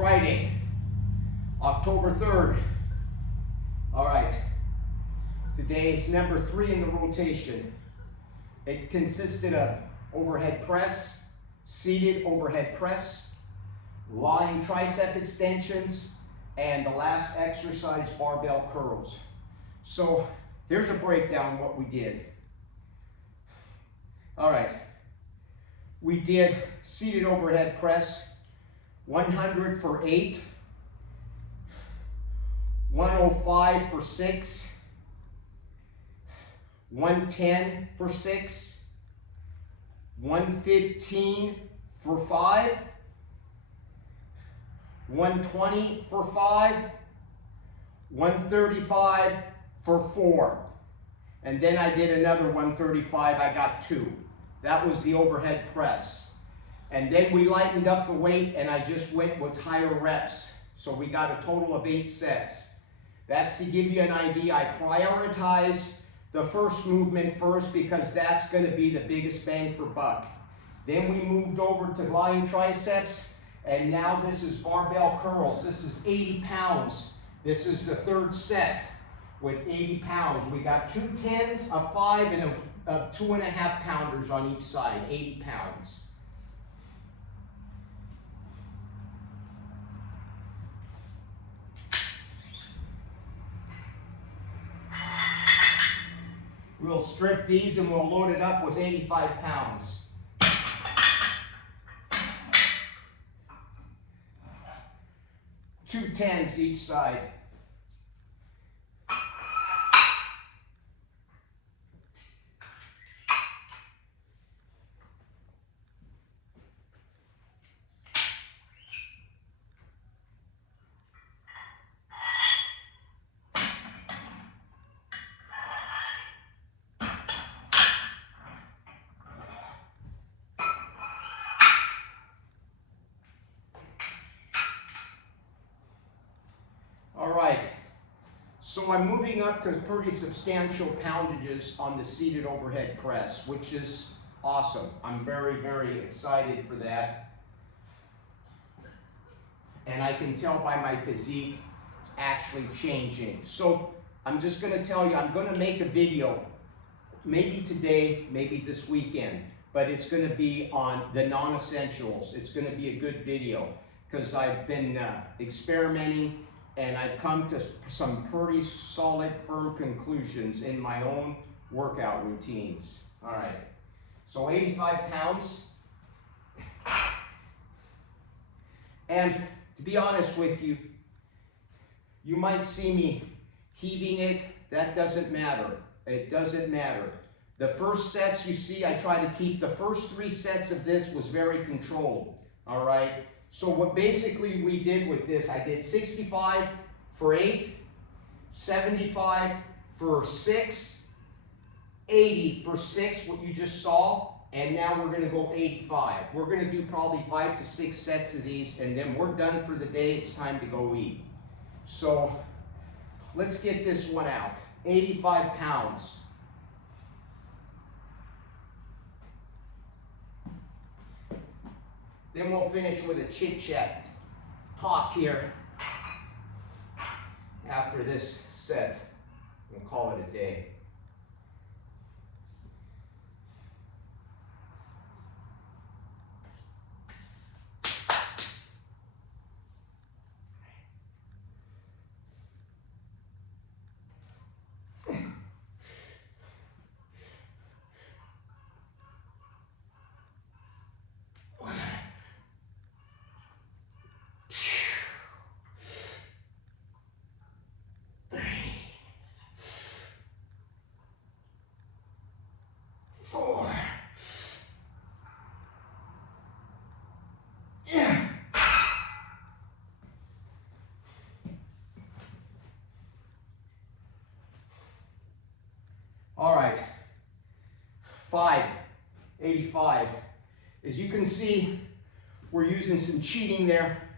Friday, October 3rd. All right, today is number 3 in the rotation. It consisted of overhead press, seated overhead press, lying tricep extensions, and the last exercise, barbell curls. So here's a breakdown of what we did. All right, we did seated overhead press, 100 for 8, 105 for 6, 110 for 6, 115 for 5, 120 for 5, 135 for 4. And then I did another 135, I got 2. That was the overhead press. And then we lightened up the weight and I just went with higher reps. So we got a total of 8 sets. That's to give you an idea. I prioritize the first movement first because that's going to be the biggest bang for buck. Then we moved over to lying triceps, and now this is barbell curls. This is 80 pounds. This is the 3rd set with 80 pounds. We got 2 10s, a 5, and a 2.5 pounders on each side, 80 pounds. We'll strip these and we'll load it up with 85 pounds. 2 10s each side. All right, so I'm moving up to pretty substantial poundages on the seated overhead press, which is awesome. I'm very, very excited for that. And I can tell by my physique, it's actually changing. So I'm just gonna tell you, I'm gonna make a video, maybe today, maybe this weekend, but it's gonna be on the non-essentials. It's gonna be a good video because I've been experimenting and I've come to some pretty solid, firm conclusions in my own workout routines. All right, so 85 pounds. And to be honest with you, you might see me heaving it. That doesn't matter. It doesn't matter. The first sets you see, I try to keep, the first 3 sets of this was very controlled. All right. So what basically we did with this, I did 65 for 8, 75 for 6, 80 for 6, what you just saw, and now we're going to go 85. We're going to do probably 5 to 6 sets of these, and then we're done for the day. It's time to go eat. So let's get this one out. 85 pounds. Then we'll finish with a chit-chat talk here after this set. We'll call it a day. All right, 5, 85. As you can see, we're using some cheating there,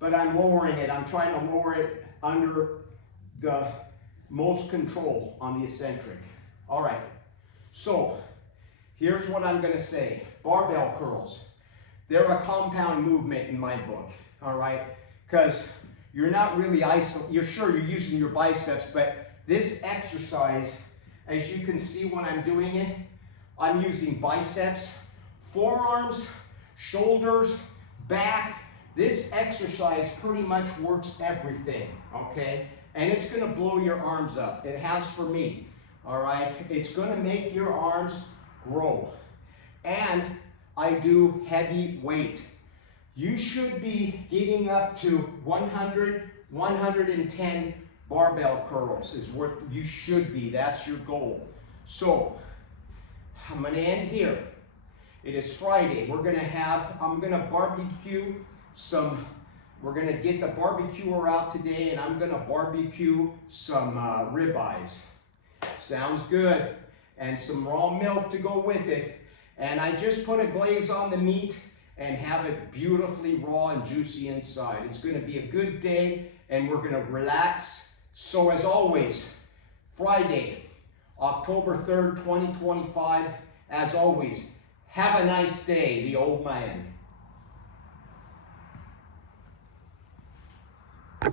but I'm lowering it. I'm trying to lower it under the most control on the eccentric. All right, so here's what I'm gonna say. Barbell curls, they're a compound movement in my book, all right? because you're not really you're sure you're using your biceps, but this exercise, as you can see when I'm doing it, I'm using biceps, forearms, shoulders, back. This exercise pretty much works everything, okay? And it's gonna blow your arms up. It has for me, all right? It's gonna make your arms grow. And I do heavy weight. You should be getting up to 100, 110 barbell curls is what you should be. That's your goal. So, I'm gonna end here. It is Friday. I'm gonna barbecue we're gonna get the barbecuer out today, and I'm gonna barbecue some ribeyes. Sounds good. And some raw milk to go with it. And I just put a glaze on the meat and have it beautifully raw and juicy inside. It's gonna be a good day, and we're gonna relax. So as always, Friday, October 3rd, 2025, as always, have a nice day, the old man.